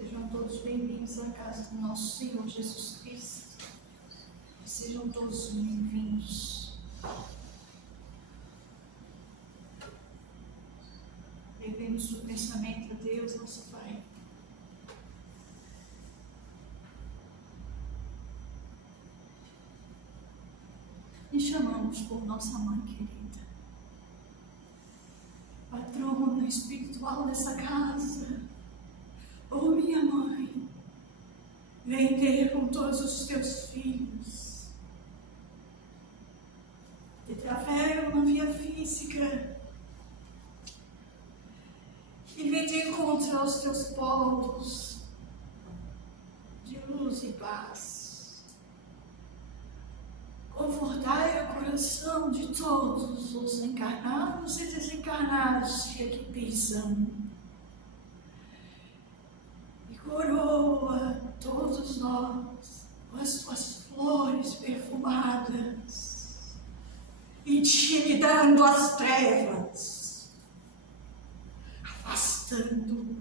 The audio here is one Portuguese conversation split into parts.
Sejam todos bem-vindos à casa do nosso Senhor Jesus Cristo. Sejam todos bem-vindos. Levemos o pensamento a Deus, nosso Pai. E chamamos por nossa Mãe querida, patrona espiritual dessa casa. Oh, minha Mãe, vem ter com todos os teus filhos, que trafegam na via física, e vem de encontro aos teus povos de luz e paz. Confortai o coração de todos os encarnados e desencarnados que aqui pisam. Coroa todos nós com as tuas flores perfumadas, intimidando as trevas, afastando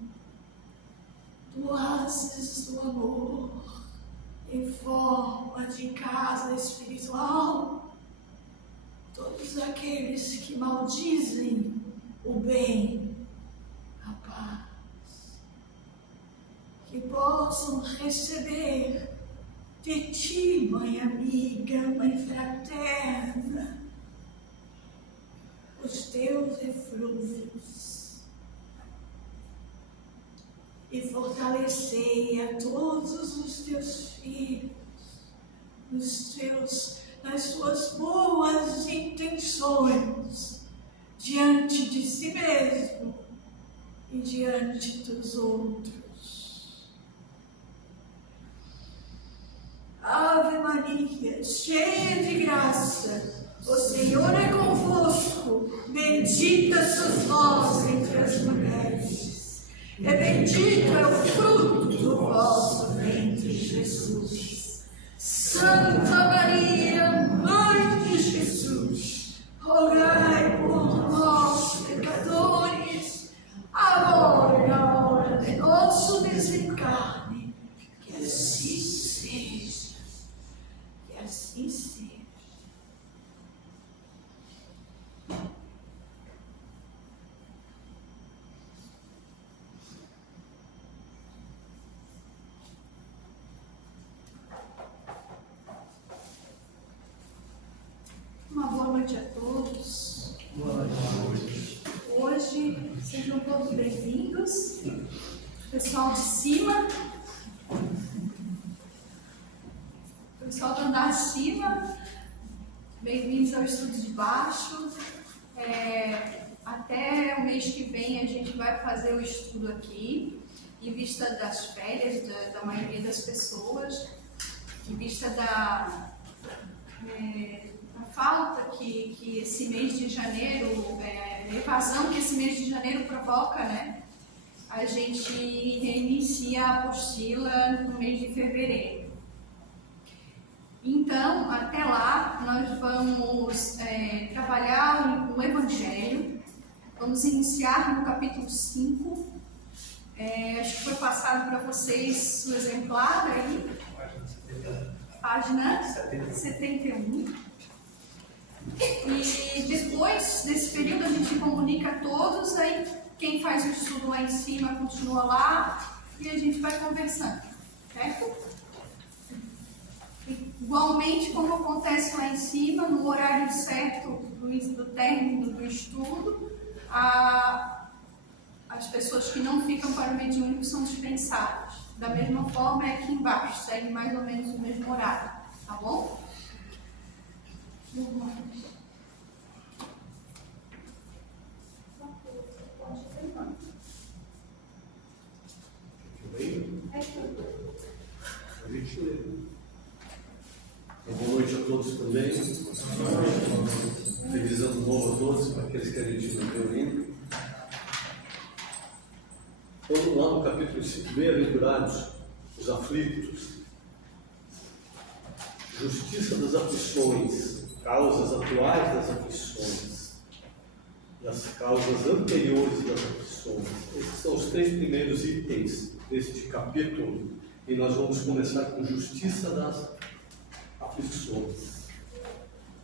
do oásis do amor em forma de casa espiritual todos aqueles que maldizem o bem, a paz. Que possam receber de ti, Mãe amiga, Mãe fraterna, os teus eflúvios, e fortalecei a todos os teus filhos, nas suas boas intenções, diante de si mesmo e diante dos outros. Ave Maria, cheia de graça, o Senhor é convosco, bendita sois vós entre as mulheres, e bendito é o fruto do vosso ventre, Jesus. Santa Maria, Mãe de Jesus, rogai por nós, pecadores, agora e na hora de nosso desencarne. Que assim seja. Assim seja. Uma boa noite a todos. todos bem-vindos. Pessoal de cima, pessoal do andar de cima, bem-vindos ao estudo de baixo. Até o mês que vem a gente vai fazer o estudo aqui, em vista das férias da maioria das pessoas, em vista da falta que esse mês de janeiro, a evasão que esse mês de janeiro provoca, né? A gente reinicia a apostila no mês de fevereiro. Então, até lá, nós vamos trabalhar o Evangelho. Vamos iniciar no capítulo 5. Acho que foi passado para vocês o exemplar aí. Página 71. E depois desse período a gente comunica a todos, aí quem faz o estudo lá em cima continua lá e a gente vai conversando, certo? Igualmente, como acontece lá em cima, no horário certo do término do estudo, as pessoas que não ficam para o mediúnico são dispensadas. Da mesma forma é aqui embaixo, segue mais ou menos o mesmo horário, tá bom? Boa noite a todos também. Feliz ano novo a todos, para aqueles que a gente não viu ainda. Vamos lá no capítulo 5, bem-aventurados os aflitos. Justiça das aflições, causas atuais das aflições e as causas anteriores das aflições. Esses são os 3 primeiros itens deste capítulo e nós vamos começar com justiça das aflições.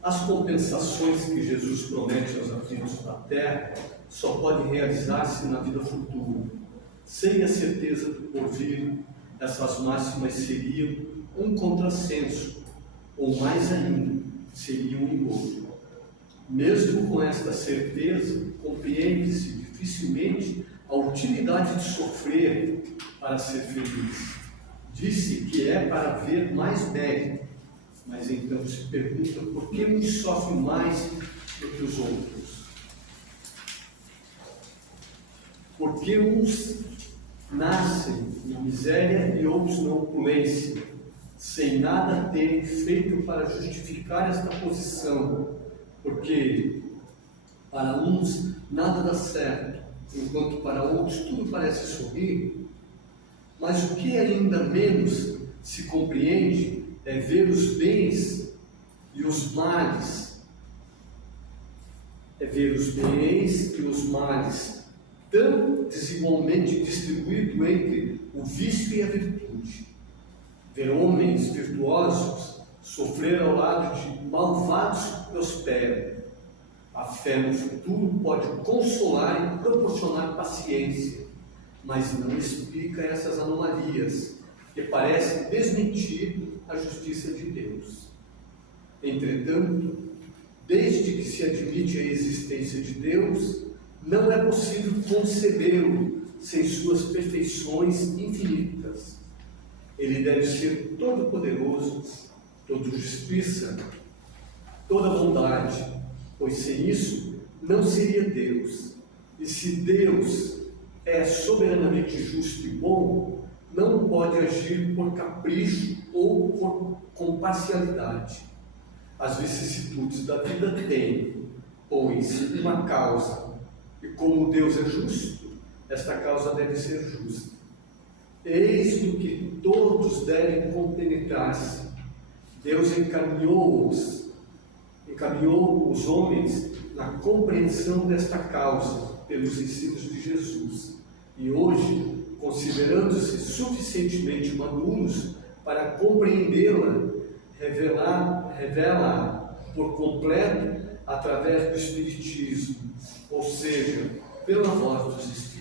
As compensações que Jesus promete aos aflitos da terra só podem realizar-se na vida futura. Sem a certeza do porvir, essas máximas seriam um contrassenso, ou mais ainda, seria um engodo. Mesmo com esta certeza, compreende-se dificilmente a utilidade de sofrer para ser feliz. Disse que é para ver mais mérito, mas então se pergunta por que uns sofrem mais do que os outros? Porque uns nascem na miséria e outros na opulência, sem nada terem feito para justificar esta posição, porque para uns nada dá certo, enquanto para outros tudo parece sorrir. Mas o que ainda menos se compreende é ver os bens e os males, tão desigualmente distribuídos entre o vício e a virtude. Ver homens virtuosos sofrer ao lado de malvados que prosperam. A fé no futuro pode consolar e proporcionar paciência, mas não explica essas anomalias, que parecem desmentir a justiça de Deus. Entretanto, desde que se admite a existência de Deus, não é possível concebê-lo sem suas perfeições infinitas. Ele deve ser todo-poderoso, toda justiça, toda bondade, pois sem isso não seria Deus. E se Deus é soberanamente justo e bom, não pode agir por capricho ou por comparcialidade. As vicissitudes da vida têm, pois, uma causa, e como Deus é justo, esta causa deve ser justa. Eis do que todos devem compenetrar-se. Deus encaminhou os homens na compreensão desta causa pelos ensinos de Jesus. E hoje, considerando-se suficientemente maduros para compreendê-la, revela por completo através do Espiritismo, ou seja, pela voz dos Espíritos.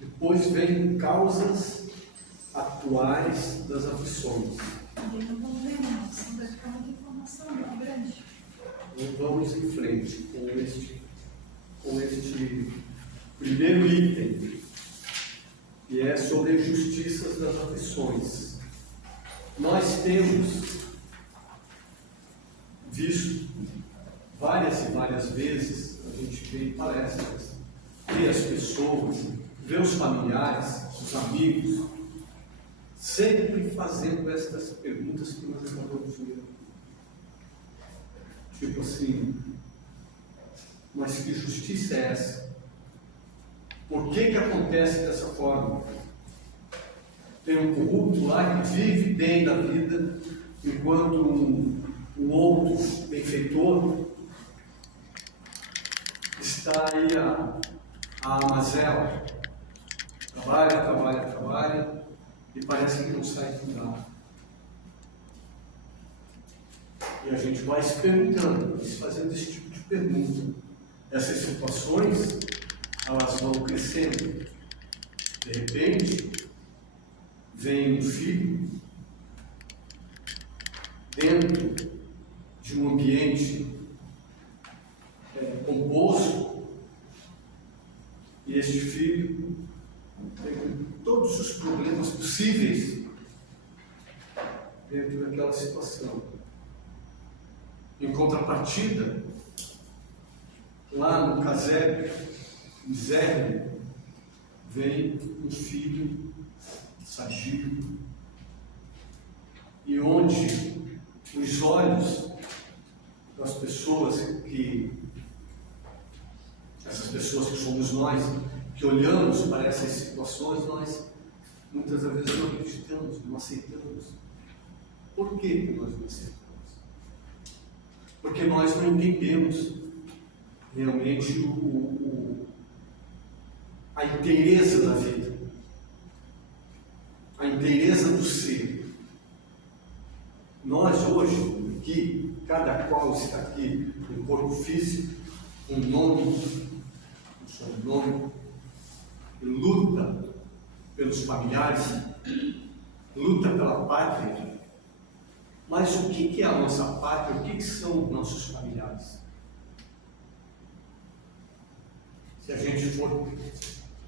Depois vem causas atuais das aflições. E não vamos ver, não. Senão vai ficar muita informação muito grande. Então vamos em frente com este primeiro item, que é sobre as justiças das aflições. Nós temos visto várias e várias vezes, a gente vê em palestras, vê as pessoas, vê os familiares, os amigos, sempre fazendo estas perguntas que nós acabamos de ver. Tipo assim, mas que justiça é essa? Por que acontece dessa forma? Tem um corrupto lá que vive bem da vida, enquanto um outro benfeitor está aí a mazela. Trabalha, e parece que não sai do lugar. E a gente vai se perguntando, se fazendo esse tipo de pergunta. Essas situações, elas vão crescendo. De repente, vem um filho dentro de um ambiente composto, e este filho tem todos os problemas possíveis dentro daquela situação. Em contrapartida, lá no casebre, miséria, vem um filho sadio, e onde os olhos das pessoas essas pessoas que somos nós, que olhamos para essas situações, nós muitas vezes não acreditamos, não aceitamos. Por que nós não aceitamos? Porque nós não entendemos realmente a inteireza da vida, a inteireza do ser. Nós hoje, aqui, cada qual está aqui, um corpo físico, um nome, um sobrenome, luta pelos familiares, luta pela pátria. Mas o que é a nossa pátria? O que são os nossos familiares? Se a gente for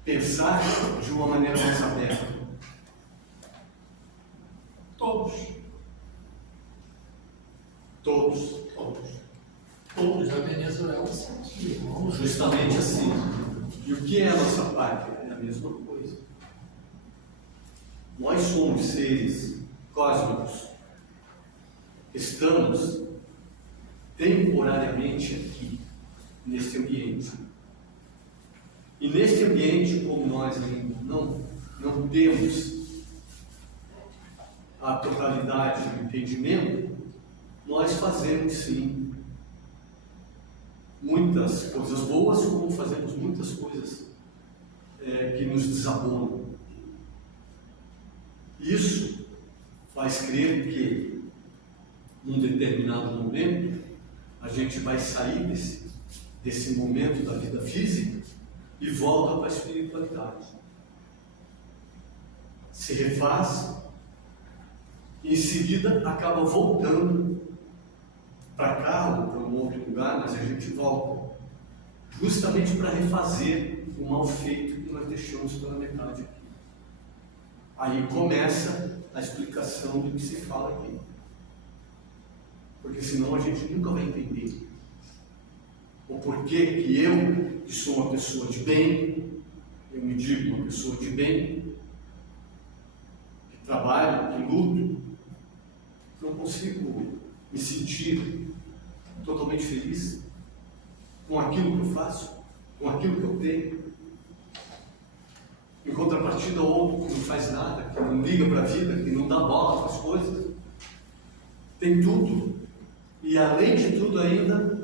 pensar de uma maneira mais aberta, todos a Venezuela são aqui, irmãos. Justamente assim. E o que é a nossa pátria? É a mesma coisa. Nós somos seres cósmicos. Estamos temporariamente aqui, neste ambiente. E neste ambiente, como nós ainda não temos a totalidade do entendimento, nós fazemos sim muitas coisas boas, como fazemos muitas coisas que nos desabonam. Isso faz crer que, num determinado momento, a gente vai sair desse momento da vida física e volta para a espiritualidade. Se refaz e em seguida acaba voltando para cá ou para um outro lugar, mas a gente volta justamente para refazer o mal feito que nós deixamos pela metade aqui. Aí começa a explicação do que se fala aqui, porque senão a gente nunca vai entender o porquê que eu, que sou uma pessoa de bem, eu me digo uma pessoa de bem, que trabalho, que luto, não consigo me sentir totalmente feliz com aquilo que eu faço, com aquilo que eu tenho. Em contrapartida, outro que não faz nada, que não liga para a vida, que não dá bola para as coisas, tem tudo, e além de tudo ainda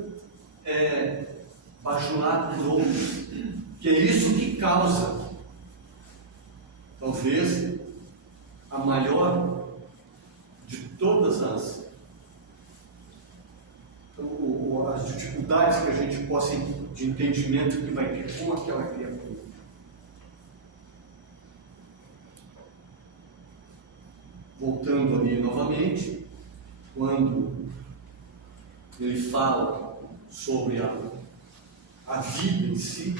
é bajulado por outros, que é isso que causa, talvez, a maior de todas as dificuldades que a gente possa, de entendimento que vai ter com aquela criatura. voltando ali novamente, quando ele fala sobre a vida em si,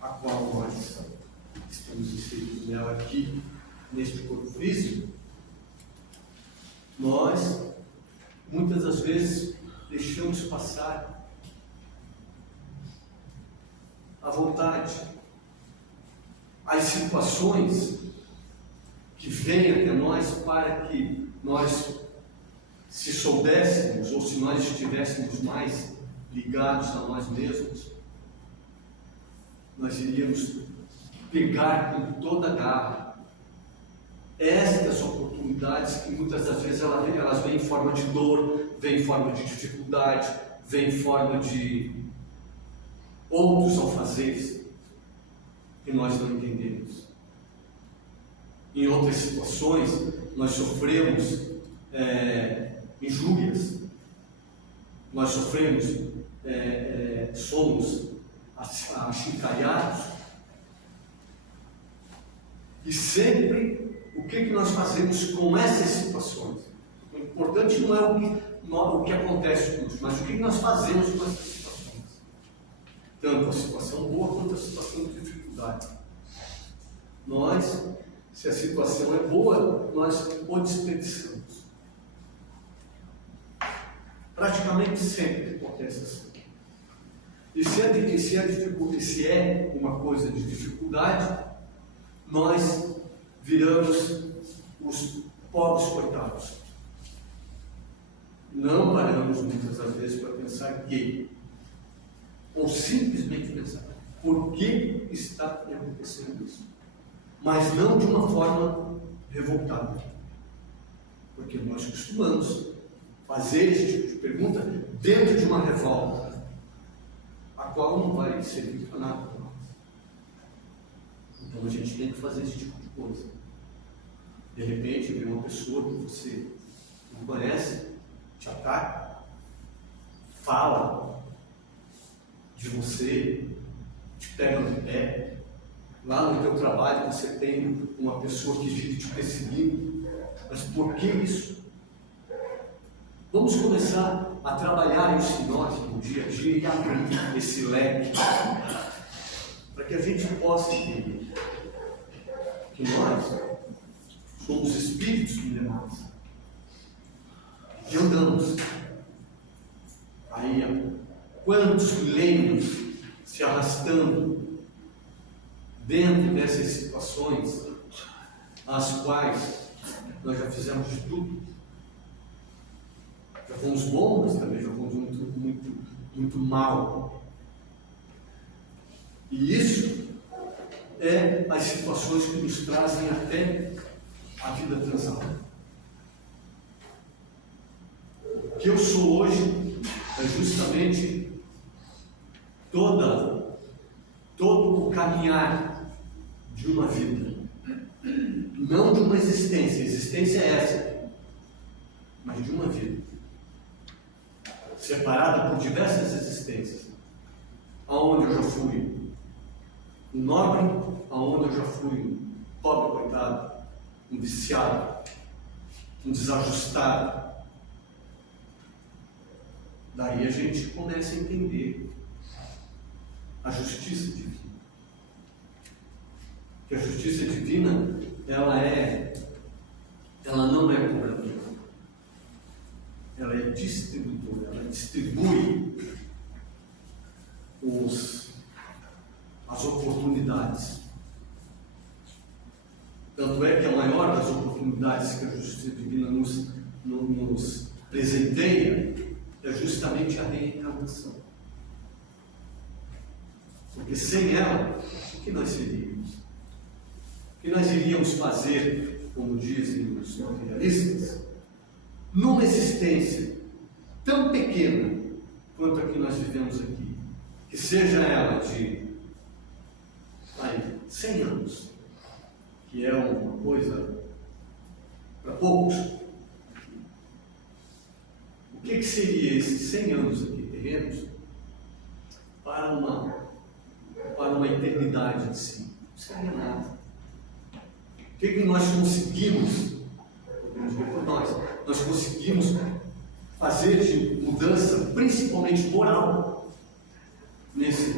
a qual nós estamos inseridos nela aqui, neste corpo físico, nós, muitas das vezes, deixamos passar a vontade, as situações que vêm até nós para que nós, se soubéssemos ou se nós estivéssemos mais ligados a nós mesmos, nós iríamos pegar com toda a garra estas oportunidades que muitas das vezes elas vêm em forma de dor, vêm em forma de dificuldade, vêm em forma de outros alfazeres que nós não entendemos. Em outras situações, nós sofremos injúrias, nós sofremos, somos achincalhados, e sempre o que nós fazemos com essas situações? O importante não é o que acontece conosco, mas o que nós fazemos com essas situações, tanto a situação boa quanto a situação de dificuldade. Nós, se a situação é boa, nós o desperdiçamos. Praticamente sempre acontece assim. E se é uma coisa de dificuldade, nós viramos os pobres coitados. Não paramos muitas das vezes para pensar que, ou simplesmente pensar, por que está acontecendo isso? Mas não de uma forma revoltada. Porque nós costumamos fazer esse tipo de pergunta dentro de uma revolta, a qual não vai servir para nada para nós. Então a gente tem que fazer esse tipo de coisa. De repente vem uma pessoa que você não conhece, te ataca, fala de você, te pega no pé. Lá no teu trabalho você tem uma pessoa que vive te perseguindo. Mas por que isso? Vamos começar a trabalhar isso em nós no dia a dia e abrir esse leque para que a gente possa entender que nós somos espíritos minerais que andamos aí há quantos milênios se arrastando dentro dessas situações às quais nós já fizemos de tudo. Já fomos bons, mas também já fomos muito mal. E isso é as situações que nos trazem até a vida transal. O que eu sou hoje é justamente todo o caminhar de uma vida, não de uma existência. A existência é essa, mas de uma vida separada por diversas existências, aonde eu já fui um nobre, aonde eu já fui um pobre coitado, um viciado, um desajustado. Daí a gente começa a entender a justiça divina. Que a justiça divina, ela não é cobradora. Ela é distribuidora, ela distribui as oportunidades. Tanto é que a maior das oportunidades que a justiça divina nos presenteia é justamente a reencarnação. Porque sem ela, o que nós seríamos? O que nós iríamos fazer, como dizem os materialistas, numa existência tão pequena quanto a que nós vivemos aqui, que seja ela de 100 anos, que é uma coisa para poucos. O que seria esses 100 anos aqui terrenos para uma eternidade em si? Não seria nada. O que nós conseguimos Deus vê por nós. Nós conseguimos fazer de mudança, principalmente moral, nesse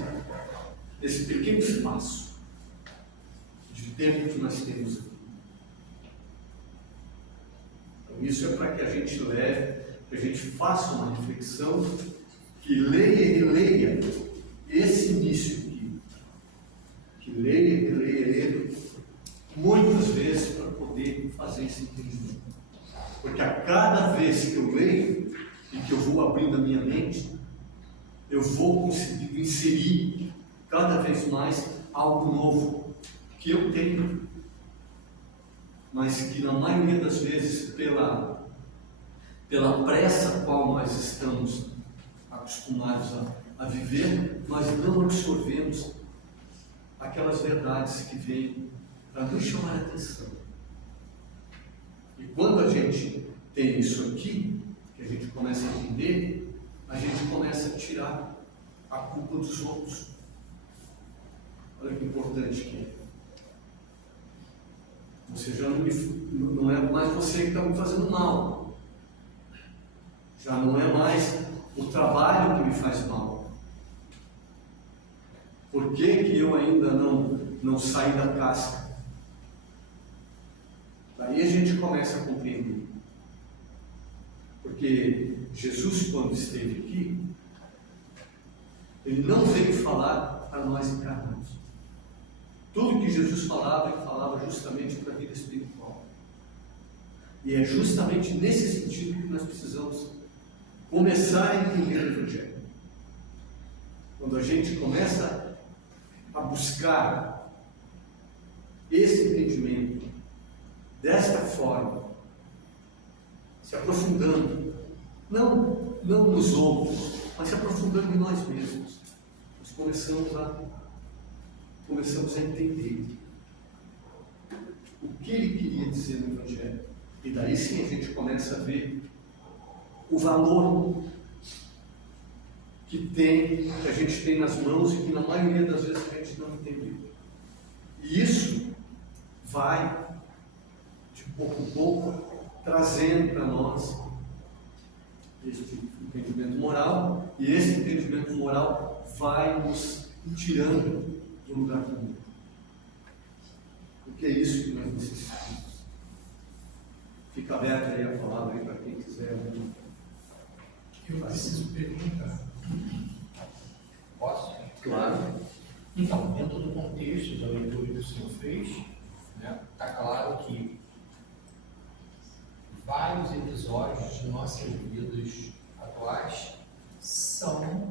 pequeno espaço de tempo que nós temos aqui. Então, isso é para que a gente leve, que a gente faça uma reflexão, que leia e releia esse início aqui, que leia e releia ele muitas vezes para poder fazer esse entendimento. Porque a cada vez que eu leio e que eu vou abrindo a minha mente, eu vou conseguindo inserir cada vez mais algo novo que eu tenho, mas que na maioria das vezes, pela pressa a qual nós estamos acostumados a viver, nós não absorvemos aquelas verdades que vêm para nos chamar a atenção. E quando a gente tem isso aqui, que a gente começa a entender, a gente começa a tirar a culpa dos outros. Olha que importante que é. Você já não é mais você que está me fazendo mal. Já não é mais o trabalho que me faz mal. Por que que eu ainda não saí da casca? Daí a gente começa a compreender. Porque Jesus, quando esteve aqui, ele não veio falar para nós encarnados. Tudo que Jesus falava, ele falava justamente para a vida espiritual. E é justamente nesse sentido que nós precisamos começar a entender o Evangelho. Quando a gente começa a buscar esse entendimento desta forma, se aprofundando, não nos outros, mas se aprofundando em nós mesmos, nós começamos a entender o que ele queria dizer no Evangelho. E daí sim a gente começa a ver o valor que a gente tem nas mãos e que na maioria das vezes a gente não entendeu. E isso vai, de pouco em pouco, trazendo para nós este entendimento moral, e esse entendimento moral vai nos tirando do lugar comum. Porque é isso que nós necessitamos. Fica aberta aí a palavra aí para quem quiser. Eu preciso perguntar. Posso? Claro. Então, dentro do contexto da leitura que o senhor fez, está claro que vários episódios de nossas vidas atuais são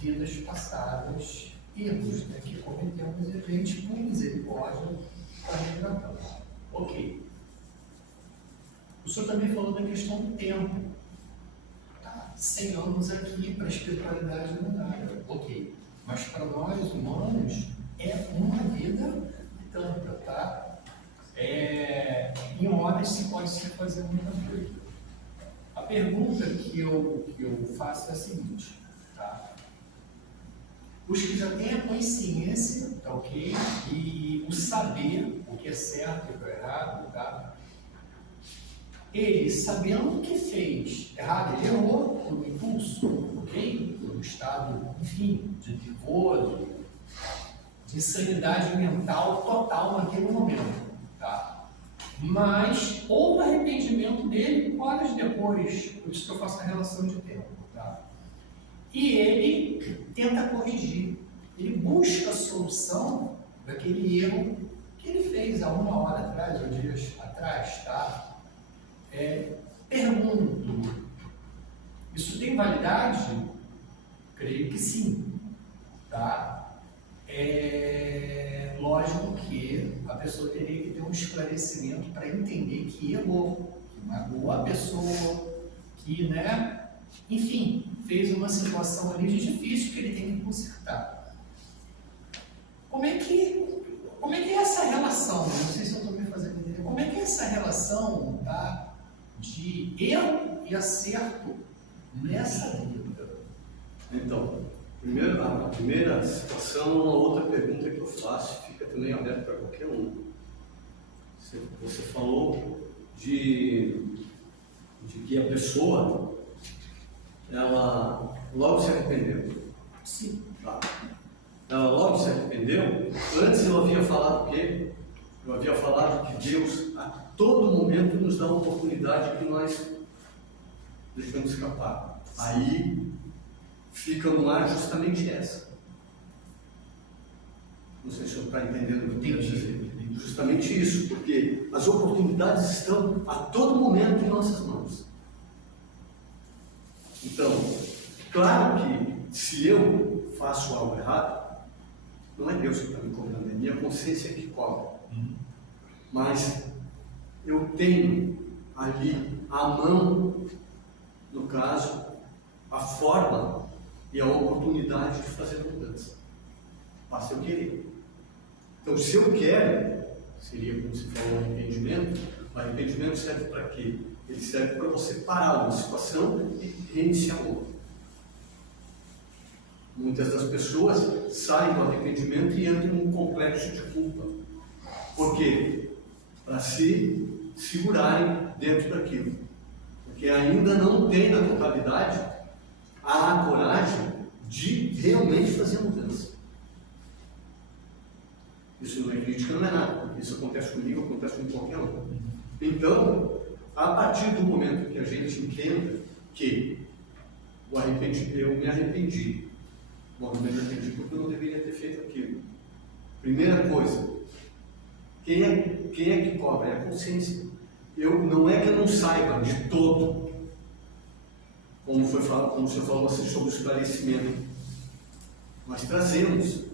vidas passadas, erros que cometemos e a gente, por misericórdia, está resgatando. Ok. O senhor também falou da questão do tempo. Tá, 100 anos aqui para a espiritualidade mudar. Ok. Mas para nós humanos é uma vida tanta, tá? Em horas se pode se fazer muita coisa. A pergunta que eu faço é a seguinte, tá? Os que já têm a consciência, tá ok? E o saber o que é certo e o que é errado, tá? Ele, sabendo o que fez errado, ele errou no impulso, ok? No estado, enfim, de nervoso, de insanidade mental total naquele momento, tá? Mas houve arrependimento dele horas depois, por isso que eu faço a relação de tempo, tá? E ele tenta corrigir, ele busca a solução daquele erro que ele fez há 1 hora atrás, ou dias atrás, tá? Pergunto, isso tem validade? Creio que sim, tá? Lógico que a pessoa teria que ter um esclarecimento para entender que errou, que magoou a pessoa, que, enfim, fez uma situação ali de difícil que ele tem que consertar. Como é que é essa relação? Não sei se eu estou me fazendo entender. Como é que é essa relação, tá, de erro e acerto nessa vida? Então, a primeira situação, uma outra pergunta que eu faço, fica também aberta para qualquer um. Você falou de que a pessoa, ela logo se arrependeu. Sim. Tá? Ela logo se arrependeu. Antes eu havia falado o quê? Eu havia falado que Deus, a todo momento, nos dá uma oportunidade que nós deixamos escapar. Aí fica no ar justamente essa. Não sei se o senhor está entendendo o que eu quero dizer. Justamente isso, porque as oportunidades estão a todo momento em nossas mãos. Então, claro que se eu faço algo errado, não é Deus que está me cobrando, é minha consciência que cobra. Mas eu tenho ali a mão, no caso, a forma e a oportunidade de fazer a mudança. Basta eu querer. Então, se eu quero, seria como se falou o arrependimento serve para quê? Ele serve para você parar uma situação e reiniciar outra. Muitas das pessoas saem do arrependimento e entram num complexo de culpa. Por quê? Para se segurarem dentro daquilo. Porque ainda não tem na totalidade a coragem de realmente fazer a mudança. Isso não é crítica, não é nada. Isso acontece comigo, acontece com qualquer um. Então, a partir do momento que a gente entenda que eu me arrependi, bom, eu me arrependi porque eu não deveria ter feito aquilo. Primeira coisa, quem é que cobra? É a consciência. Não é que eu não saiba de todo, como o senhor falou assim, sobre o esclarecimento. Nós trazemos,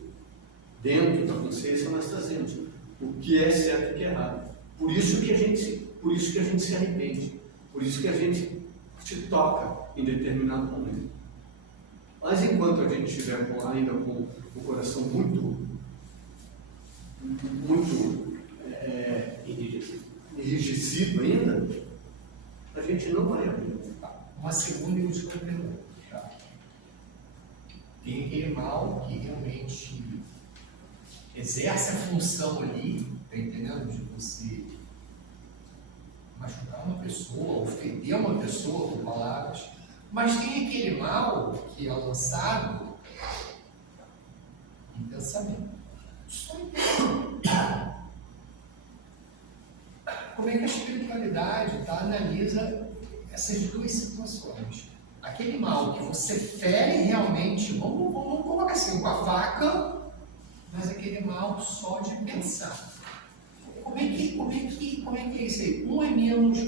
dentro da consciência, nós trazemos o que é certo e o que é errado. Por isso que a gente se arrepende, por isso que a gente se toca em determinado momento. Mas enquanto a gente estiver ainda com o coração muito enrijecido ainda, a gente não vai abrir. Uma segunda e última pergunta. Tá? Tem aquele mal que realmente exerce a função ali, tá entendendo? De você machucar uma pessoa, ofender uma pessoa com palavras, mas tem aquele mal que é lançado em pensamento. Só em pensamento. Como é que a espiritualidade analisa essas duas situações? Aquele mal que você fere realmente, vamos colocar assim, com a faca, mas aquele mal só de pensar. Como é que é isso aí? Um é menos,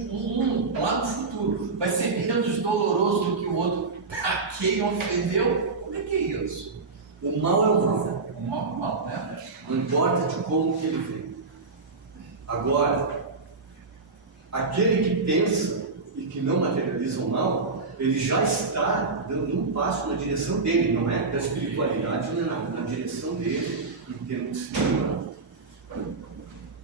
lá no futuro, vai ser menos doloroso do que o outro para quem ofendeu? Como é que é isso? O mal é o mal. O mal é o mal, né? Não importa de como que ele vem. Agora, aquele que pensa e que não materializa o mal, ele já está dando um passo na direção dele, não é da espiritualidade, não é na direção dele, em termos de se melhorar.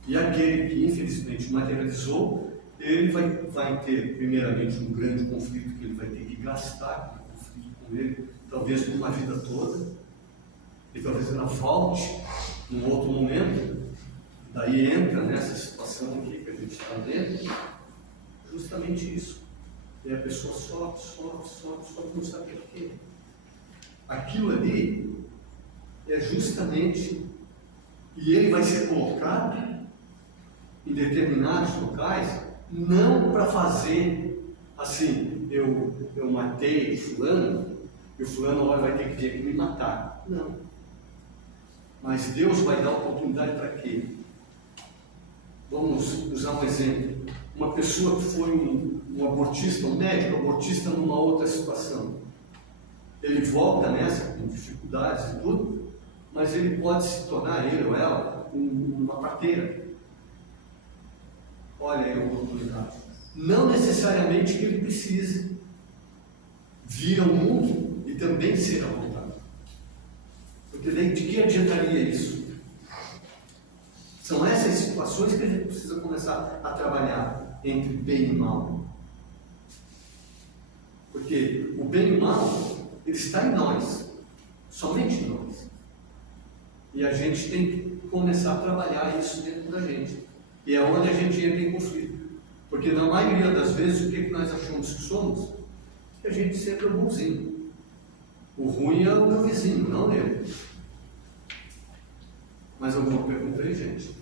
E aquele que infelizmente materializou, ele vai ter primeiramente um grande conflito que ele vai ter que gastar aquele conflito com ele, talvez por uma vida toda, e talvez ela volte num outro momento. Daí entra nessa situação aqui que a gente está vendo, justamente isso. E a pessoa sofre, não sabe por quê. Aquilo ali é justamente, e ele vai ser colocado em determinados locais, não para fazer assim, eu matei fulano, e o fulano agora vai ter que vir aqui me matar. Não. Mas Deus vai dar oportunidade para quê? Vamos usar um exemplo. Uma pessoa que foi um abortista, um médico abortista numa outra situação. Ele volta nessa, com dificuldades e tudo, mas ele pode se tornar, ele ou ela, uma parteira. Olha aí a oportunidade. Não necessariamente que ele precise vir ao mundo e também ser abortado. Porque daí de que adiantaria isso? São essas situações que a gente precisa começar a trabalhar entre bem e mal. Porque o bem e o mal, ele está em nós, somente em nós. E a gente tem que começar a trabalhar isso dentro da gente. E é onde a gente entra em conflito. Porque na maioria das vezes, o que nós achamos que somos? Que a gente sempre é bonzinho. O ruim é o meu vizinho, não ele. Mais alguma pergunta aí, gente?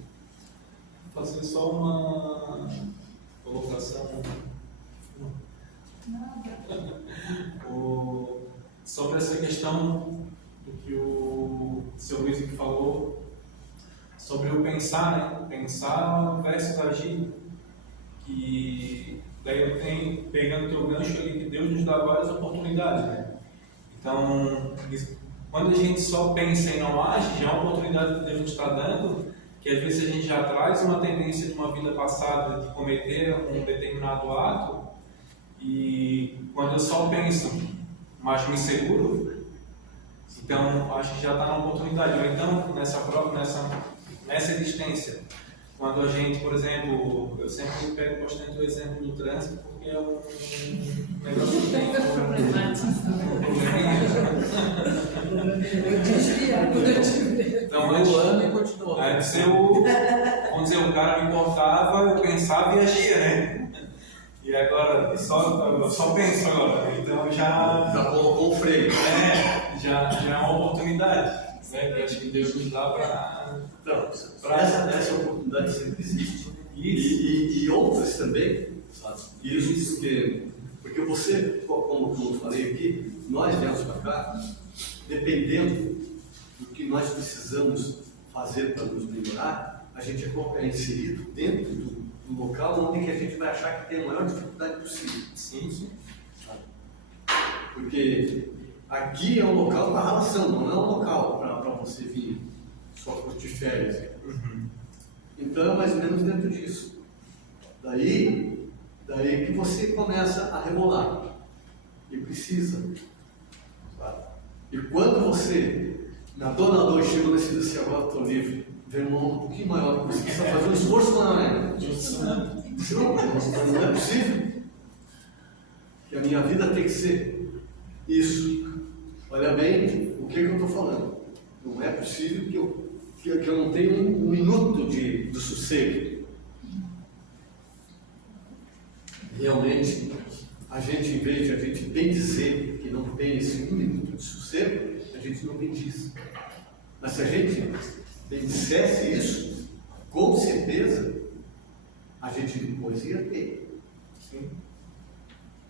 Vou fazer só uma colocação. Sobre essa questão do que o seu Luiz falou, sobre o pensar, né? Pensar versus agir. Que daí eu tenho, pegando o teu gancho ali, que Deus nos dá várias oportunidades, né? Então, quando a gente só pensa e não age, já é uma oportunidade que Deus nos está dando, que às vezes a gente já traz uma tendência de uma vida passada de cometer um determinado ato, e quando eu só penso, mas me seguro, então acho que já está na oportunidade. Ou então, nessa existência, quando a gente, por exemplo, eu sempre pego bastante o exemplo do trânsito, porque é um negócio que tem então, antes vamos dizer, o cara me importava, eu pensava e agia, né? E agora eu só penso agora, então já colocou o freio. Já é uma oportunidade, né? Que acho que Deus nos dá para. Então, essa oportunidade sempre existe. E outras também, sabe? Isso porque você, como eu falei aqui, nós viemos para cá, dependendo do que nós precisamos fazer para nos melhorar, a gente é inserido dentro do local onde que a gente vai achar que tem a maior dificuldade possível. Sim. Porque aqui é um local para relação, não é um local para você vir só curtir férias. Então é mais ou menos dentro disso. Daí que você começa a rebolar. E precisa. Sabe? E quando você, na dona 2, chegou nesse assim, agora estou livre, vem um mundo um pouquinho maior, você precisa fazer um esforço para não é? Não é possível. Que a minha vida tem que ser isso. Olha bem o que eu estou falando. Não é possível que eu não tenha um minuto de sossego. Realmente, a gente, em vez de a gente bem dizer que não tem esse um minuto de sossego, a gente não bendiz. Mas se a gente bem dissesse isso, com certeza, a gente depois ia ter. Sim.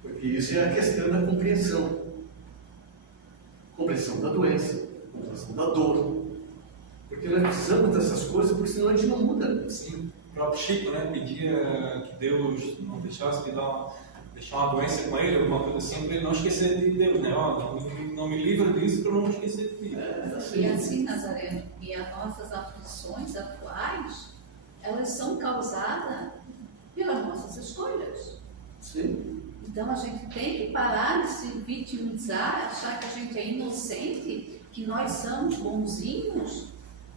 Porque isso é a questão da compreensão. Compreensão da doença, compreensão da dor. Porque nós precisamos dessas coisas, porque senão a gente não muda. Sim. O próprio Chico, né, pedia que Deus não deixasse de deixar uma doença com ele, alguma coisa assim, para ele não esquecer de Deus, né? Não me livra disso para eu não esquecer de Deus. E assim, Nazareno, e as nossas aflições atuais, elas são causadas pelas nossas escolhas. Sim. Então a gente tem que parar de se vitimizar, achar que a gente é inocente, que nós somos bonzinhos,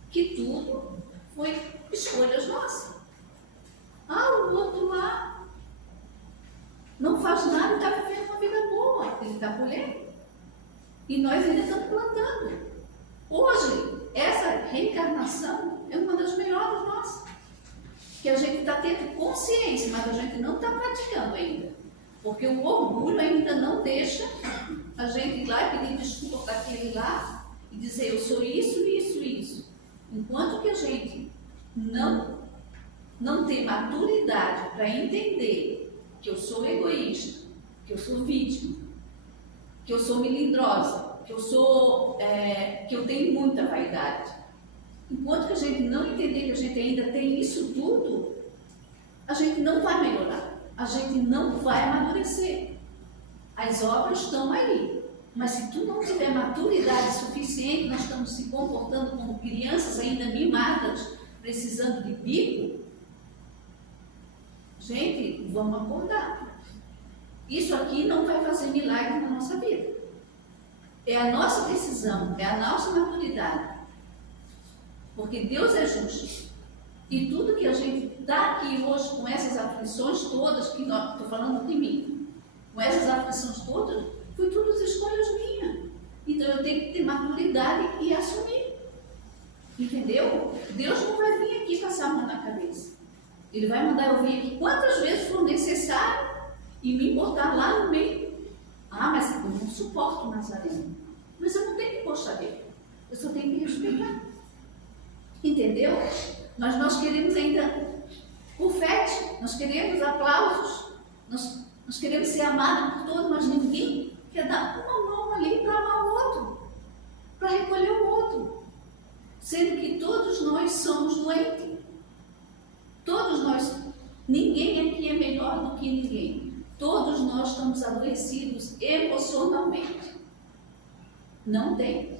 que tudo foi escolhas nossas. O outro lá não faz nada e está vivendo uma vida boa, ele está colhendo. E nós ainda estamos plantando. Hoje, essa reencarnação é uma das melhores nossas. Que a gente está tendo consciência, mas a gente não está praticando ainda. Porque o orgulho ainda não deixa a gente ir lá e pedir desculpa para aquele lá e dizer eu sou isso, isso, isso. Enquanto que a gente não tem maturidade para entender que eu sou egoísta, que eu sou vítima, que eu sou melindrosa, que eu tenho muita vaidade. Enquanto que a gente não entender que a gente ainda tem isso tudo, a gente não vai melhorar, a gente não vai amadurecer. As obras estão aí. Mas se tu não tiver maturidade suficiente, nós estamos se comportando como crianças ainda mimadas, precisando de bico. Gente, vamos acordar. Isso aqui não vai fazer milagre na nossa vida. É a nossa decisão, é a nossa maturidade. Porque Deus é justo. E tudo que a gente está aqui hoje com essas aflições todas, que estou falando de mim, com essas aflições todas, foi tudo as escolhas minhas. Então eu tenho que ter maturidade e assumir. Entendeu? Deus não vai vir aqui passar a mão na cabeça. Ele vai mandar eu vir aqui quantas vezes for necessário e me botar lá no meio. Ah, mas eu não suporto o Nazareno. Mas eu não tenho que gostar dele. Eu só tenho que respeitar. Entendeu? Mas nós queremos ainda confete, nós queremos aplausos, nós queremos ser amados por todos, mas ninguém quer dar uma mão ali para amar o outro, para recolher o outro. Sendo que todos nós somos doentes. Todos nós, ninguém aqui é melhor do que ninguém. Todos nós estamos adoecidos emocionalmente. Não tem.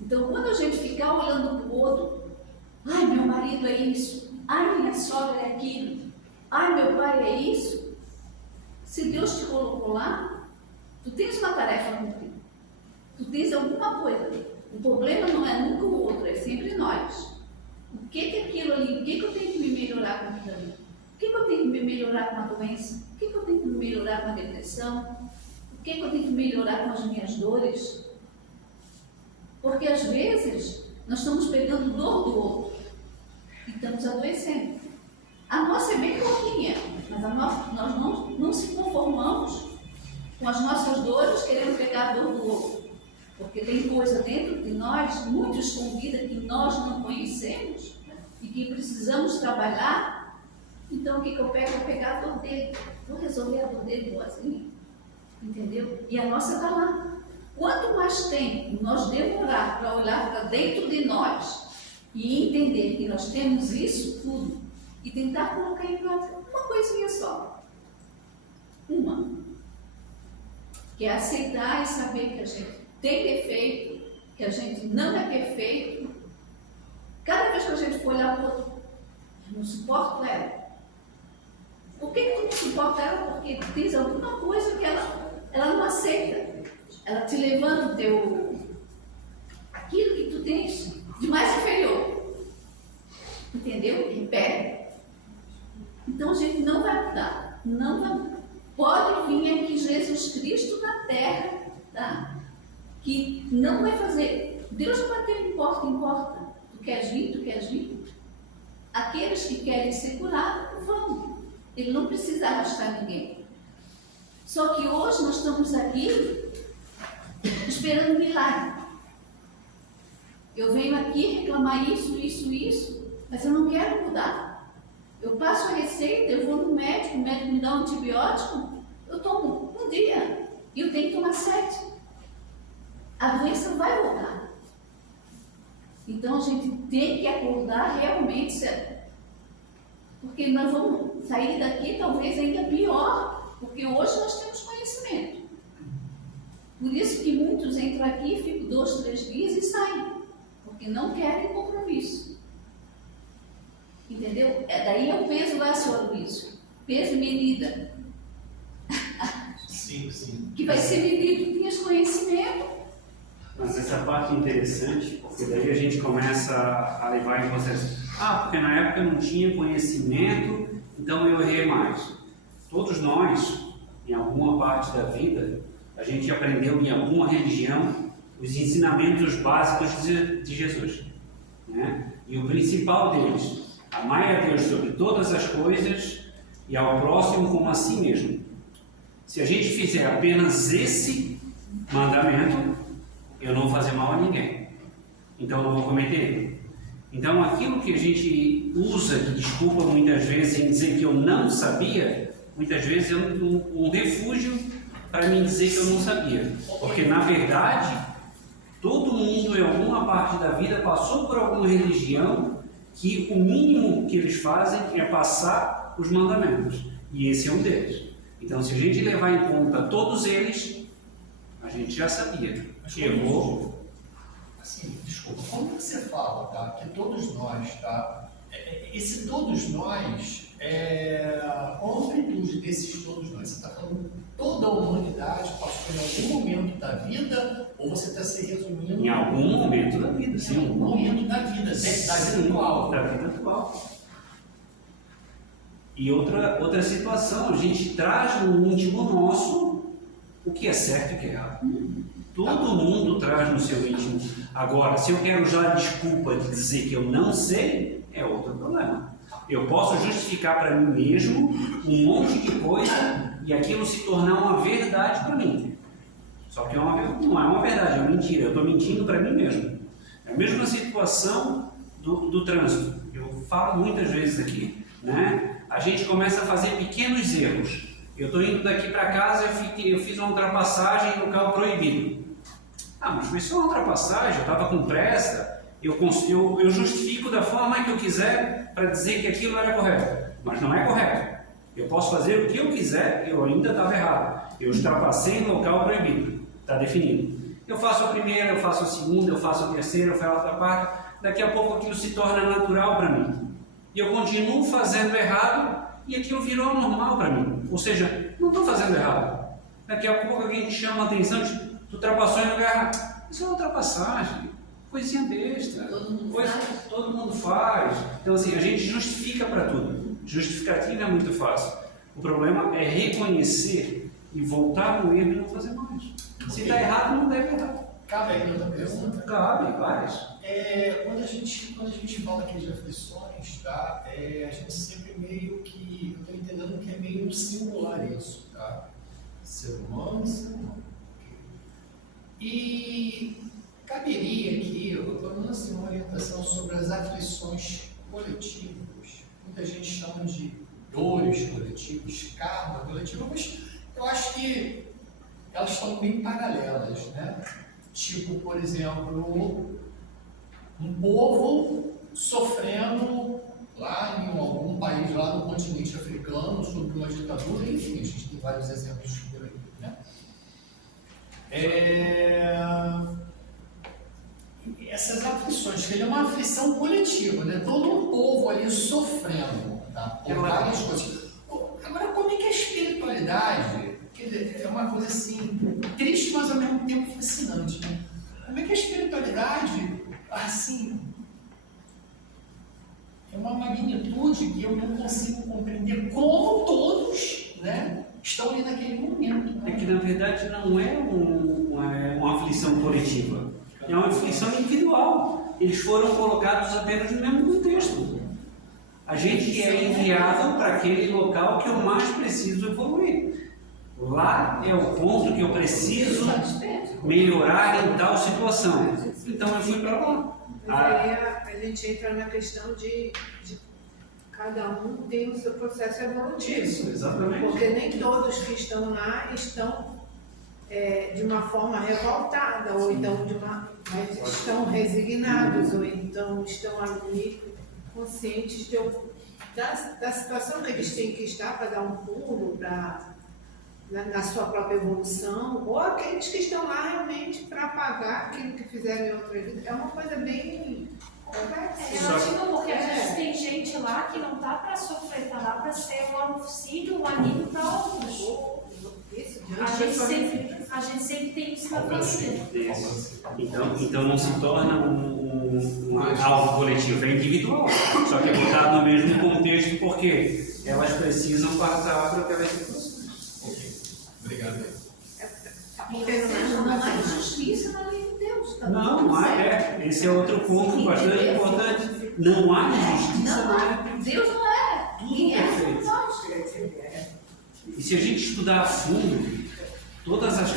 Então, quando a gente ficar olhando para o outro, ai, meu marido é isso, ai, minha sogra é aquilo, ai, meu pai é isso. Se Deus te colocou lá, tu tens uma tarefa a cumprir. Tu tens alguma coisa. O problema não é nunca o outro, é sempre nós. O que é aquilo ali? O que eu tenho que me melhorar com aquilo ali? O que eu tenho que me melhorar com a doença? O que eu tenho que me melhorar com a depressão? O que eu tenho que melhorar com as minhas dores? Porque às vezes nós estamos pegando dor do outro e estamos adoecendo. A nossa é bem pouquinha, mas nós não se conformamos com as nossas dores, querendo pegar a dor do outro. Porque tem coisa dentro de nós, muito escondida, que nós não conhecemos e que precisamos trabalhar. Então o que eu pego? Eu vou pegar a dor dele, vou resolver a dor dele boazinha. Entendeu? E a nossa está lá. Quanto mais tempo nós demorar para olhar para dentro de nós e entender que nós temos isso tudo e tentar colocar em prática uma coisinha só. Uma. Que é aceitar e saber que a gente tem defeito, que a gente não é perfeito. Cada vez que a gente for olhar para o outro, eu não suporto ela. Por que tu não suporta ela? Porque diz alguma coisa que ela não aceita. Ela te levanta o teu, aquilo que tu tens de mais inferior. Entendeu? Repete. Então a gente não vai mudar. Não vai mudar. Pode vir aqui Jesus Cristo na terra, tá? Que não vai fazer. Deus não vai ter importa. Tu queres vir? Aqueles que querem ser curados, vão. Ele não precisa arrastar ninguém. Só que hoje nós estamos aqui esperando milagre. Eu venho aqui reclamar isso, mas eu não quero mudar. Eu passo a receita, eu vou no médico, o médico me dá um antibiótico, eu tomo um dia e eu tenho que tomar 7. A doença vai voltar. Então a gente tem que acordar realmente, sério. Porque nós vamos sair daqui talvez ainda pior, porque hoje nós temos conhecimento. Por isso que muitos entram aqui, ficam 2, 3 dias e saem, porque não querem compromisso. Entendeu? Daí é o peso lá, senhor Luiz. Peso e medida. Sim. Que vai ser medido, tu tinhas conhecimento. Mas essa parte é interessante, porque daí a gente começa a levar em consideração. Porque na época eu não tinha conhecimento, então eu errei mais. Todos nós, em alguma parte da vida, a gente aprendeu em alguma religião os ensinamentos básicos de Jesus, né? E o principal deles, amai a Deus sobre todas as coisas e ao próximo como a si mesmo. Se a gente fizer apenas esse mandamento, eu não vou fazer mal a ninguém, então eu não vou cometer erro. Então aquilo que a gente usa de desculpa muitas vezes em dizer que eu não sabia, muitas vezes é um refúgio para me dizer que eu não sabia, porque na verdade todo mundo em alguma parte da vida passou por alguma religião que o mínimo que eles fazem é passar os mandamentos, e esse é um deles. Então se a gente levar em conta todos eles, a gente já sabia. Errou. Assim, desculpa, como você fala, tá? Que todos nós, tá? Esse todos nós, qual a amplitude desses todos nós? Você está falando toda a humanidade passou em algum momento da vida, ou você está se resumindo? Em algum momento da vida, sim. Em algum momento da vida, da vida atual. Da vida atual. E outra situação, a gente traz no íntimo nosso o que é certo e o que é errado. Todo mundo traz no seu íntimo. Agora, se eu quero usar a desculpa de dizer que eu não sei, é outro problema. Eu posso justificar para mim mesmo um monte de coisa e aquilo se tornar uma verdade para mim. Só que não é uma verdade, é uma mentira. Eu estou mentindo para mim mesmo. É a mesma situação do trânsito. Eu falo muitas vezes aqui, né? A gente começa a fazer pequenos erros. Eu estou indo daqui para casa, eu fiz uma ultrapassagem no local proibido. Ah, mas foi só uma ultrapassagem, eu estava com pressa. Eu justifico da forma que eu quiser para dizer que aquilo era correto, mas não é correto. Eu posso fazer o que eu quiser, eu ainda estava errado. Eu ultrapassei no local proibido, está definido. Eu faço a primeira, eu faço a segunda, eu faço a terceira, eu faço a quarta. Daqui a pouco aquilo se torna natural para mim. E eu continuo fazendo errado e aquilo virou normal para mim. Ou seja, não estou fazendo errado. Daqui a pouco alguém te chama a atenção, tu ultrapassou em lugar. Isso é uma ultrapassagem. Coisinha besta. Todo mundo faz. Então, assim, a gente justifica para tudo. Justificativa é muito fácil. O problema é reconhecer e voltar no erro e não fazer mais. Se está errado, não deve errar. Cabe aí outra pergunta? Cabe, várias. Quando a gente fala aqui de aflições, tá? A gente sempre meio que, eu estou entendendo que é meio singular isso, tá? Ser humano e ser humano. E caberia aqui, eu estou dando assim, uma orientação sobre as aflições coletivas. Muita gente chama de dores coletivas, karma coletivo, mas eu acho que elas estão bem paralelas, né? Tipo, por exemplo, um povo sofrendo lá em algum país lá no continente africano sob uma ditadura, enfim, a gente tem vários exemplos por aí, né? Essas aflições, que ele é uma aflição coletiva, né? Todo um povo ali sofrendo, tá? Por várias coisas. Agora, como é que a espiritualidade, quer dizer, é uma coisa assim, triste, mas ao mesmo tempo fascinante, né? Como é que a espiritualidade, assim, é uma magnitude que eu não consigo compreender como todos, né, estão ali naquele momento. Né? É que, na verdade, não é uma aflição coletiva. É uma aflição individual. Eles foram colocados apenas no mesmo contexto. A gente é enviado para aquele local que eu mais preciso evoluir. Lá é o ponto que eu preciso melhorar em tal situação. Então eu fui para lá. Mas aí a gente entra na questão de cada um tem o seu processo evolutivo. Isso, exatamente. Porque nem todos que estão lá estão de uma forma revoltada, ou então mas estão resignados, ou então estão ali conscientes da situação que eles têm que estar para dar um pulo na sua própria evolução, ou aqueles que estão lá realmente para pagar aquilo que fizeram em outra vida. É uma coisa bem relativo, porque às vezes tem gente lá que não está para sofrer, está lá para ser um auxílio, um alívio para outros. Isso, A gente sempre tem isso na família. Então não se torna algo coletivo, é individual. Só que é botado no mesmo contexto porque elas precisam passar por aquelas situações. Ok, obrigado. Não há injustiça na lei de Deus. Tá Não há, esse é outro ponto bastante importante. Não há injustiça na lei de Deus. Deus não é. Quem é somos nós. E se a gente estudar a fundo, todas as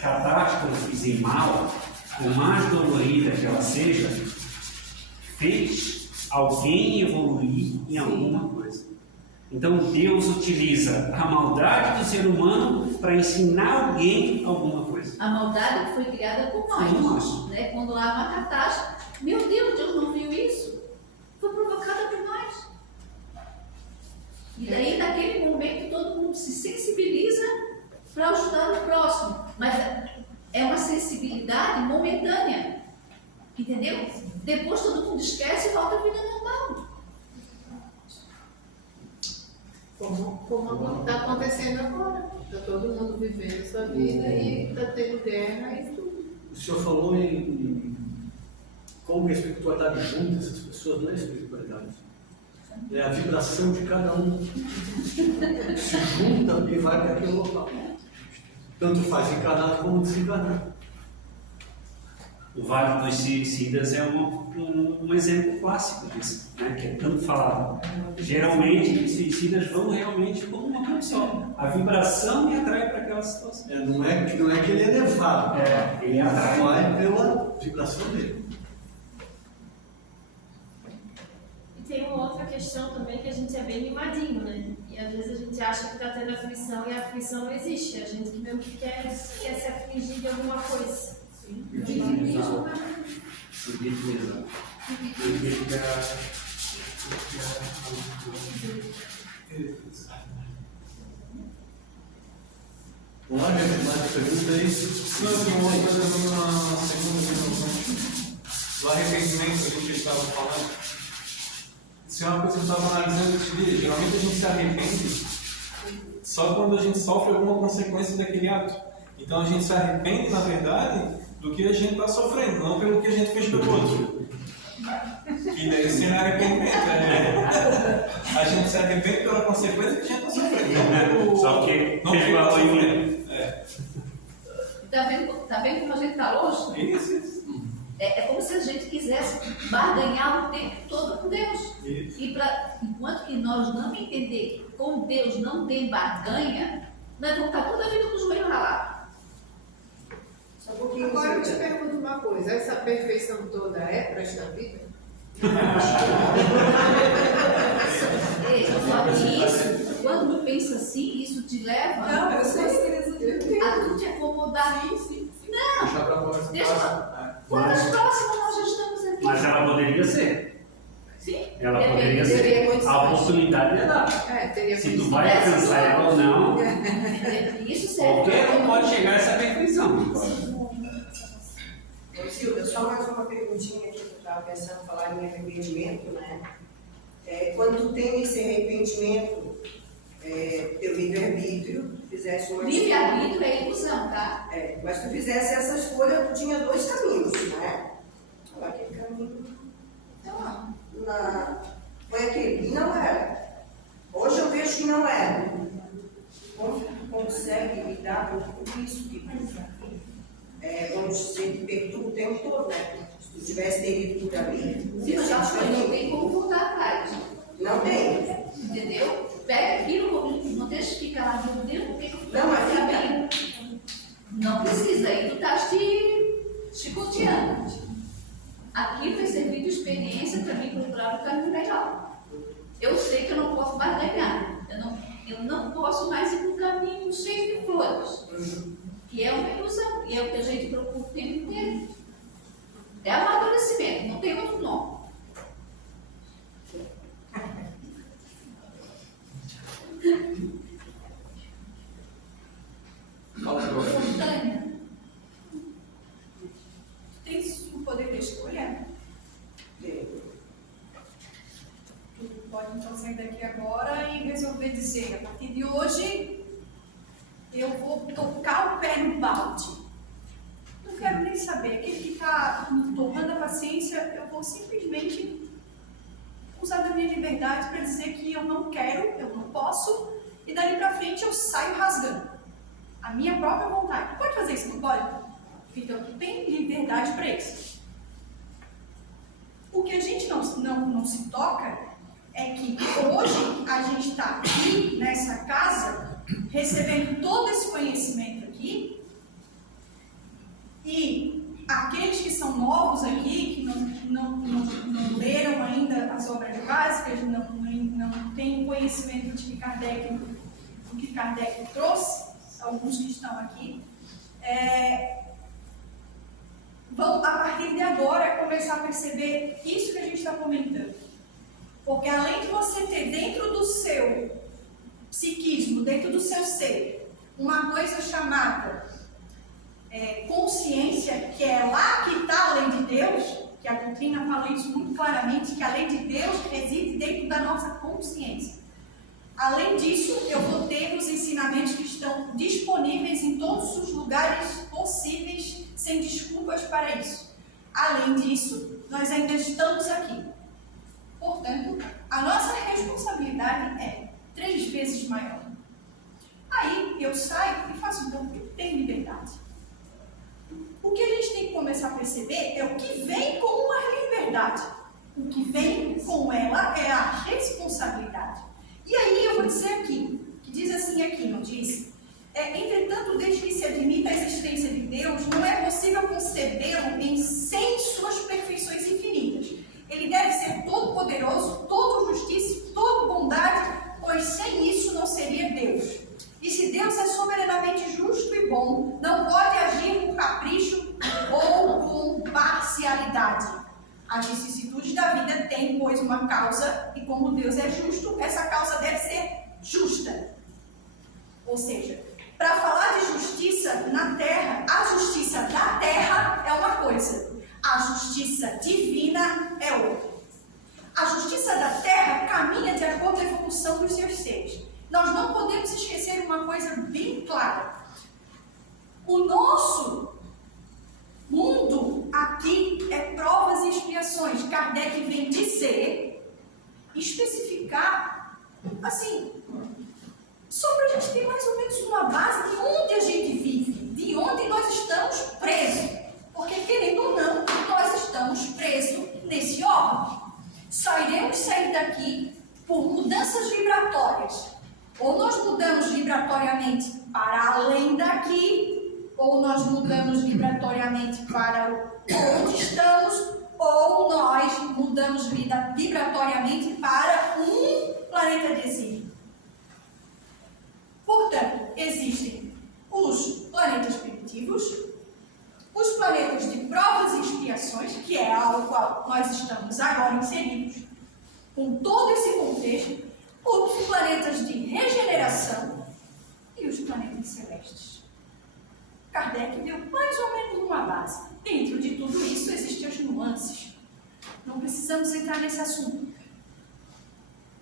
catástrofes e mal, por mais dolorida que ela seja, fez alguém evoluir em alguma coisa. Então Deus utiliza a maldade do ser humano para ensinar alguém alguma coisa. A maldade foi criada por nós. Né? Quando há uma catástrofe, meu Deus, Deus não viu isso? Foi provocada por nós. E daí, naquele momento, todo mundo se sensibiliza para ajudar o próximo. Mas é uma sensibilidade momentânea. Entendeu? Depois todo mundo esquece e volta à vida normal. Como está acontecendo agora. Está todo mundo vivendo a sua vida e está tendo guerra e tudo. O senhor falou em como que a espiritualidade junta essas pessoas, não é espiritualidade. É a vibração de cada um. Se junta e vai para aquele local. Tanto faz encarnado como desencarnado. O Vale dos Suicidas é um exemplo clássico disso, né? Que é tanto falado. Geralmente, os suicidas vão realmente como uma coisa só. A vibração me atrai para aquela situação. Não é que ele é levado. Ele atrai. Vai pela vibração dele. E tem uma outra questão também que a gente é bem mimadinho, né? E às vezes a gente acha que está tendo aflição e a aflição não existe. A gente que mesmo que quer se afligir de alguma coisa. Vitimizar. Vamos lá, gente, mais pergunta aí. Não, eu tenho uma coisa na segunda visão do arrependimento que a gente estava falando. Isso é uma coisa que eu estava analisando esse dia. Geralmente a gente se arrepende só quando a gente sofre alguma consequência daquele ato. Então a gente se arrepende, na verdade, do que a gente está sofrendo, não pelo que a gente fez pelo outro. E daí sim é arrependimento, né? A gente se arrepende pela consequência que a gente está sofrendo, não pelo. Só que não pelo pelo sofrimento. Tá vendo como a gente está longe? Isso. É como se a gente quisesse barganhar o tempo todo com Deus. Isso. E enquanto que nós não entender que com Deus não tem barganha, nós vamos estar toda a vida com o joelho ralado. Só um pouquinho. Agora eu te pergunto uma coisa, essa perfeição toda é para esta vida? Só que isso, quando tu pensa assim, isso te leva Não, eu sei. a tu te acomodar. Sim. Não, Puxar para fora. deixa. Quantas próximas nós já estamos aqui? Mas ela poderia ser. Sim. Ela Depende, poderia teria ser. A oportunidade é dar. Teria Se tu vai alcançar ela ou não, Isso serve. qualquer um pode chegar a essa perfeição. Ô, Silvia, só mais uma perguntinha aqui que eu estava pensando em falar em arrependimento, né? Quando tu tem esse arrependimento, teu livre-arbítrio, fizesse uma Livre-arbítrio é ilusão, tá? mas tu fizesse essa escolha, tu tinha dois caminhos, né? Olha aquele caminho. Foi aquele, e não era. Hoje eu vejo que não era. Como que tu consegue lidar com tudo isso que vamos dizer, que perturba o tempo todo, né? Se tu tivesse terido por ali, Se eu já foi, não tem como voltar atrás. não tem. Entendeu? Pega aquilo, não deixa ficar lá, meu Deus, por que eu Não, mas fica. bem? Não precisa, aí tu estás te chicoteando. Aquilo vai servir de experiência para mim procurar o caminho melhor. Eu sei que eu não posso mais ganhar. Eu não posso mais ir para um caminho cheio de flores. Que é uma ilusão, e é o que a gente procura o tempo inteiro. É amadurecimento, não tem outro nome. Espontânea. Tem o poder de escolha? Tu pode então sair daqui agora e resolver dizer, a partir de hoje eu vou tocar o pé no balde. Não quero nem saber. Aquele que está me torrando a paciência, eu vou simplesmente usar da minha liberdade para dizer que eu não quero, eu não posso, e dali para frente eu saio rasgando. A minha própria vontade. Tu pode fazer isso, não pode? Então tu tem liberdade para isso. O que a gente não se toca é que hoje a gente está aqui nessa casa recebendo todo esse conhecimento aqui, e aqueles que são novos aqui, que não leram ainda as obras básicas, não têm conhecimento do que Kardec trouxe, alguns que estão aqui, vão a partir de agora começar a perceber isso que a gente está comentando. Porque além de você ter dentro do seu psiquismo, dentro do seu ser, uma coisa chamada consciência, que é lá que está a lei de Deus, que a doutrina fala isso muito claramente, que a lei de Deus reside dentro da nossa consciência. Além disso, eu vou ter os ensinamentos que estão disponíveis em todos os lugares possíveis, sem desculpas para isso. Além disso, nós ainda estamos aqui. Portanto, a nossa responsabilidade é 3 vezes maior. Aí eu saio e faço, então, eu tenho liberdade. O que a gente tem que começar a perceber é o que vem com a liberdade. O que vem com ela é a responsabilidade. E aí eu vou dizer aqui, que diz assim aqui, não diz? Entretanto, desde que se admita a existência de Deus, não é possível concebê-lo sem suas perfeições infinitas. Ele deve ser todo-poderoso, todo justiça, todo bondade, pois sem isso não seria Deus. E se Deus é soberanamente justo e bom, não pode agir com capricho ou com parcialidade. As vicissitudes da vida têm, pois, uma causa, e como Deus é justo, essa causa deve ser justa. Ou seja, para falar de justiça na terra, a justiça da terra é uma coisa, a justiça divina é outra. A justiça da terra caminha de acordo com a evolução dos seus seres. Nós não podemos esquecer uma coisa bem clara. O nosso mundo aqui é provas e expiações. Kardec vem dizer, especificar, assim, só para a gente ter mais ou menos uma base de onde a gente vive, de onde nós estamos presos. Porque, querendo ou não, nós estamos presos nesse órgão. Só iremos sair daqui por mudanças vibratórias. Ou nós mudamos vibratoriamente para além daqui, ou nós mudamos vibratoriamente para onde estamos, ou nós mudamos vibratoriamente para um planeta de exílio. Portanto, existem os planetas primitivos, os planetas de provas e expiações, que é ao qual nós estamos agora inseridos, com todo esse contexto, os planetas de regeneração e os planetas celestes. Kardec deu mais ou menos uma base. Dentro de tudo isso existem as nuances. Não precisamos entrar nesse assunto.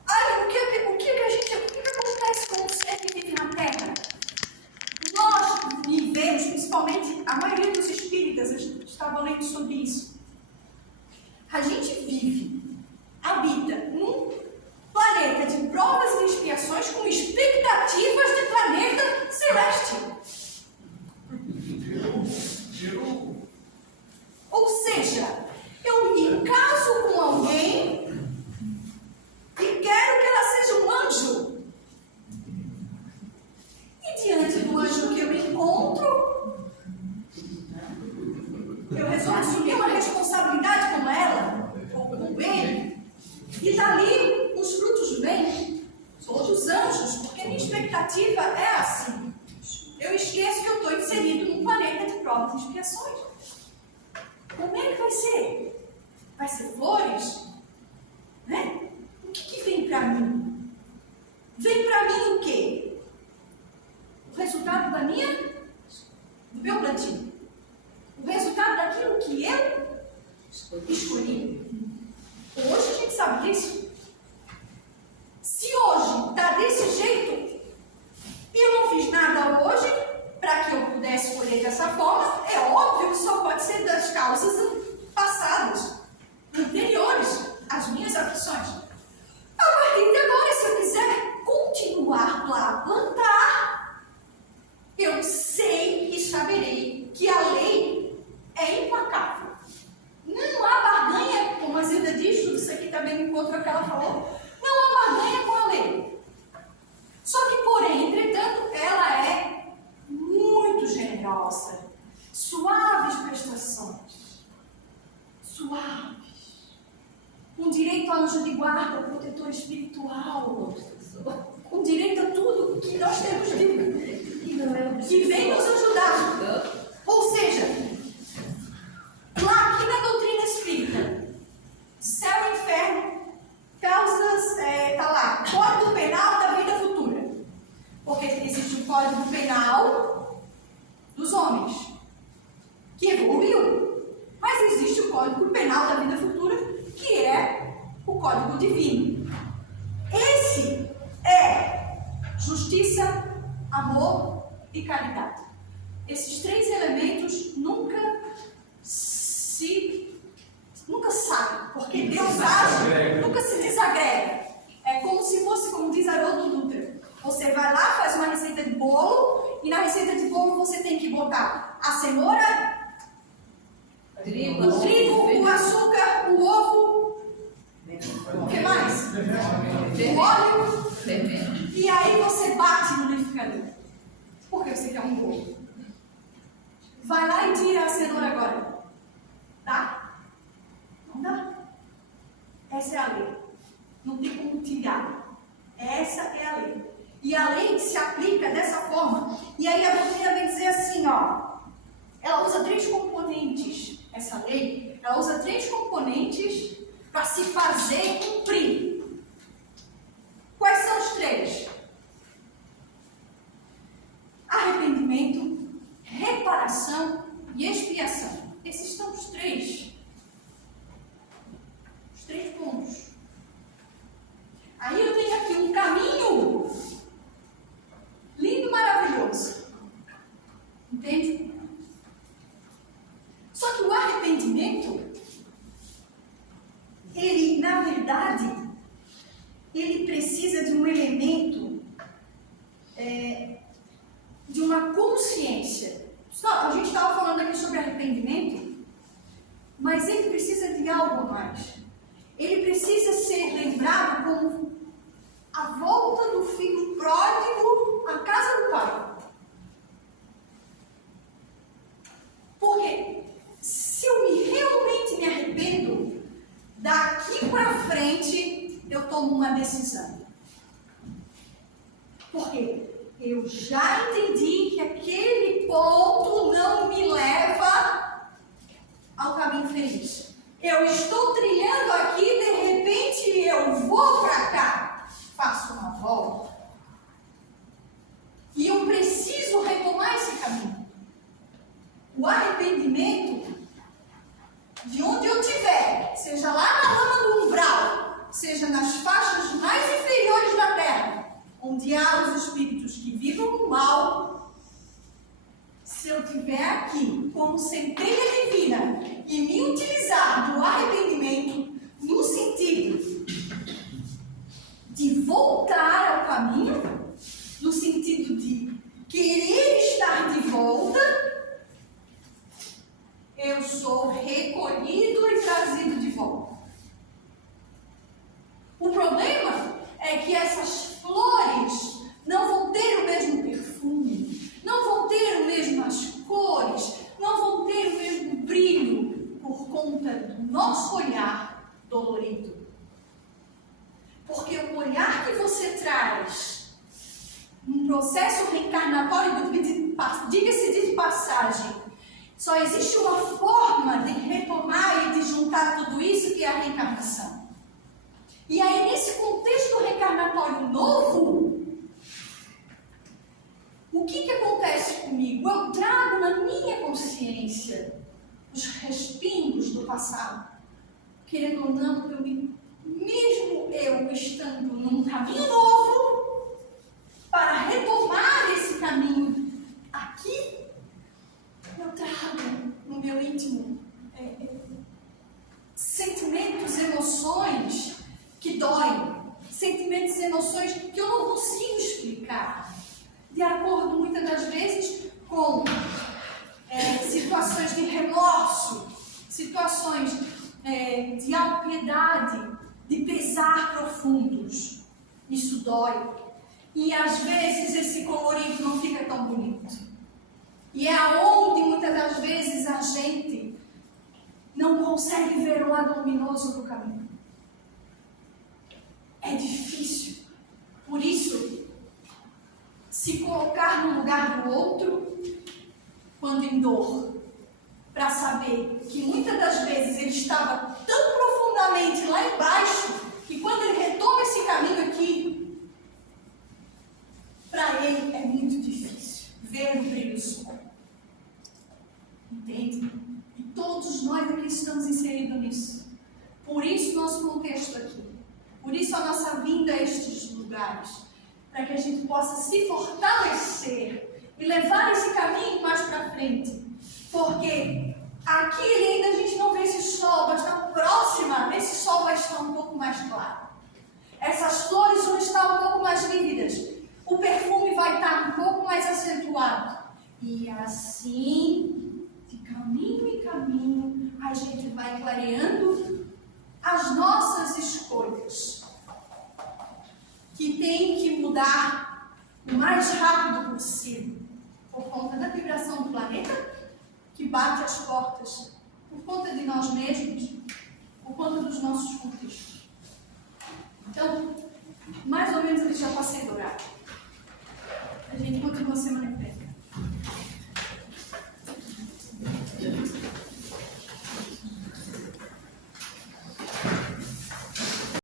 Olha, o que acontece com o ser que vive na Terra? Nós vivemos, principalmente a maioria dos espíritas, estavam lendo sobre isso. A gente vive, habita num planeta de provas e expiações com expectativas de planeta celeste. Ou seja, eu me caso com alguém e quero que ela seja um anjo. E diante do anjo que eu encontro, eu resolvo assumir uma responsabilidade com ela, ou com ele, e dali os frutos vêm, todos anjos, porque minha expectativa é assim. Eu esqueço que eu estou inserido num planeta de provas e expiações. Como é que vai ser? Vai ser flores? Né? O que vem para mim? Vem para mim o quê? O resultado do meu plantio. O resultado daquilo que eu escolhi. Hoje a gente sabe disso. Se hoje está desse jeito, e eu não fiz nada hoje para que eu pudesse escolher dessa forma, é óbvio que só pode ser das causas passadas, anteriores às minhas aflições. A partir de agora, se eu quiser continuar lá a plantar, eu sei e saberei que a lei é implacável. Não há barganha, como a Zilda diz, tudo isso aqui também me encontra o que ela falou, não há barganha com a lei. Só que, porém, entretanto, ela é muito generosa. Suaves prestações. Suaves. Com direito a anjo de guarda, protetor espiritual. Com direito a tudo que nós temos de que vem nos ajudar. Ou seja, lá aqui na doutrina espírita, céu e inferno, causas, está lá, Código Penal da Vida Futura. Porque existe o Código Penal dos homens, que evoluiu. Mas existe o Código Penal da Vida Futura, que é o Código Divino. Esse é justiça, amor e caridade. Esses três elementos nunca saem, porque Deus age, nunca se desagrega. É como se fosse, como diz Haroldo Dutra, você vai lá, faz uma receita de bolo, e na receita de bolo você tem que botar a cenoura Trigo, o açúcar, o ovo, o que mais? O óleo. fermento. E aí você bate no liquidificador. Porque você quer um bolo. Vai lá e tira a cenoura agora. Dá? Não dá. Essa é a lei. Não tem como tirar. Essa é a lei. E a lei se aplica dessa forma. E aí a doutrina vem dizer assim, ó. Ela usa 3 componentes. Essa lei, ela usa 3 componentes para se fazer cumprir. Quais são os 3? Arrependimento, reparação e expiação. Esses são os 3. Os 3 pontos. Aí eu tenho aqui um caminho lindo, maravilhoso. Entende? Só que o arrependimento, ele, na verdade, ele precisa de um elemento, de uma consciência. A gente estava falando aqui sobre arrependimento, mas ele precisa de algo mais. Ele precisa ser lembrado como a volta do filho pródigo à casa do pai. Por quê? Se eu realmente me arrependo, daqui para frente eu tomo uma decisão. Por quê? Eu já entendi que aquele ponto não me leva ao caminho feliz. Eu estou trilhando aqui, de repente eu vou para cá, faço uma volta. E eu preciso retomar esse caminho. O arrependimento, de onde eu estiver, seja lá na lama do umbral, seja nas faixas mais inferiores da terra, onde há os espíritos que vivem no mal, se eu estiver aqui como centelha divina e me utilizar do arrependimento no sentido de voltar ao caminho, no sentido de querer estar de volta, eu sou recolhido e trazido de volta. O problema é que essas flores não vão ter o mesmo perfume, não vão ter as mesmas cores, não vão ter o mesmo brilho por conta do nosso olhar dolorido. Porque o olhar que você traz num processo reencarnatório, diga-se de passagem, só existe uma forma de retomar e de juntar tudo isso, que é a reencarnação. E aí, nesse contexto reencarnatório novo, o que acontece comigo? Eu trago na minha consciência os respingos do passado. Querendo ou não, mesmo eu estando num caminho novo, para retomar esse caminho aqui, eu trago no meu íntimo sentimentos, emoções que doem, sentimentos e emoções que eu não consigo explicar, de acordo muitas das vezes com situações de remorso, situações de autopiedade, de pesar profundos. Isso dói. E às vezes esse colorido não fica tão bonito. E é aonde muitas das vezes a gente não consegue ver o lado luminoso do caminho. É difícil. Por isso, se colocar no lugar do outro, quando em dor, para saber que muitas das vezes ele estava tão profundamente lá embaixo, que quando ele retoma esse caminho aqui, para ele é muito difícil ver o brilho do sol. Entende? E todos nós aqui estamos inseridos nisso. Por isso nosso contexto aqui. Por isso a nossa vinda a estes lugares. Para que a gente possa se fortalecer e levar esse caminho mais para frente. Porque aqui ainda a gente não vê esse sol, mas na próxima esse sol vai estar um pouco mais claro. Essas flores vão estar um pouco mais lívidas. O perfume vai estar um pouco mais acentuado. E assim, de caminho em caminho, a gente vai clareando as nossas escolhas, que tem que mudar o mais rápido possível, por conta da vibração do planeta, que bate as portas, por conta de nós mesmos, por conta dos nossos contextos. Então, mais ou menos eu já passei do horário. A gente continua semana